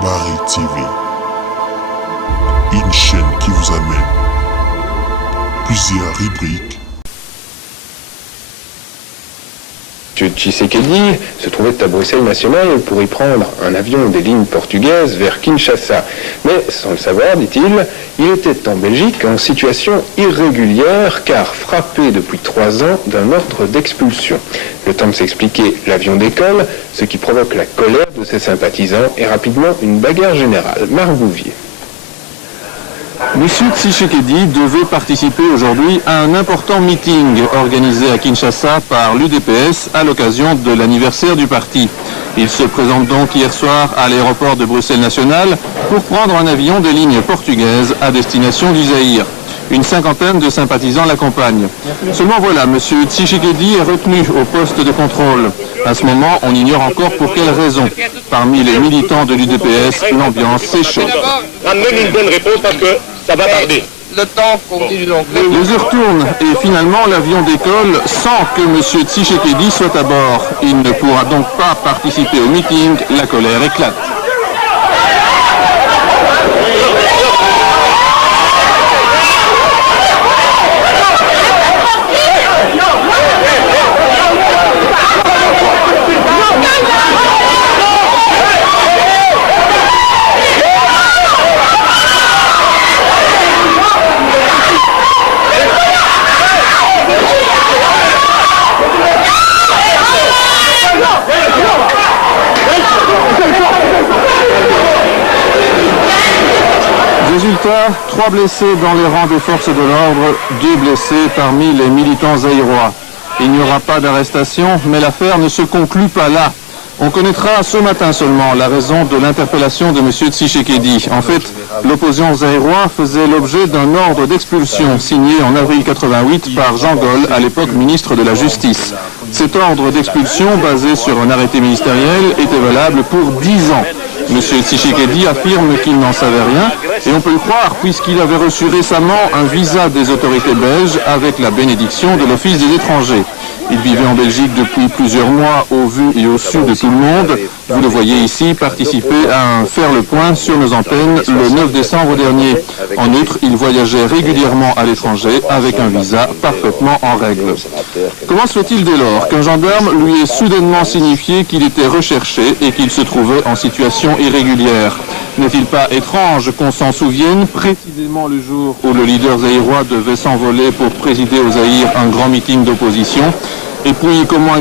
Habari TV, une chaîne qui vous amène plusieurs rubriques. M. Tshisekedi se trouvait à Bruxelles National pour y prendre un avion des lignes portugaises vers Kinshasa. Mais sans le savoir, dit-il, il était en Belgique en situation irrégulière car frappé depuis 3 ans d'un ordre d'expulsion. Le temps de s'expliquer, l'avion décolle, ce qui provoque la colère de ses sympathisants et rapidement une bagarre générale. Marc Bouvier. Monsieur Tshisekedi devait participer aujourd'hui à un important meeting organisé à Kinshasa par l'UDPS à l'occasion de l'anniversaire du parti. Il se présente donc hier soir à l'aéroport de Bruxelles National pour prendre un avion des lignes portugaises à destination du Zaïre. Une cinquantaine de sympathisants l'accompagnent. Seulement voilà, monsieur Tshisekedi est retenu au poste de contrôle. À ce moment, on ignore encore pour quelle raison. Parmi les militants de l'UDPS, l'ambiance s'échauffe. Amenez une bonne réponse parce que ça va tarder. Le temps continue donc. Les heures tournent et finalement l'avion décolle sans que M. Tshisekedi soit à bord. Il ne pourra donc pas participer au meeting, la colère éclate. Résultat, 3 blessés dans les rangs des forces de l'ordre, 2 blessés parmi les militants zaïrois. Il n'y aura pas d'arrestation, mais l'affaire ne se conclut pas là. On connaîtra ce matin seulement la raison de l'interpellation de M. Tshisekedi. En fait, l'opposition zaïrois faisait l'objet d'un ordre d'expulsion signé en avril 88 par Jean Gol, à l'époque ministre de la Justice. Cet ordre d'expulsion, basé sur un arrêté ministériel, était valable pour 10 ans. M. Tshisekedi affirme qu'il n'en savait rien, et on peut le croire puisqu'il avait reçu récemment un visa des autorités belges avec la bénédiction de l'Office des étrangers. Il vivait en Belgique depuis plusieurs mois au vu et au su de tout le monde. Vous le voyez ici participer à un faire le point sur nos antennes le 9 décembre dernier. En outre, il voyageait régulièrement à l'étranger avec un visa parfaitement en règle. Comment se fait-il dès lors qu'un gendarme lui ait soudainement signifié qu'il était recherché et qu'il se trouvait en situation irrégulière? N'est-il pas étrange qu'on s'en souvienne précisément le jour où le leader zaïrois devait s'envoler pour présider au Zaïre un grand meeting d'opposition? Et puis comment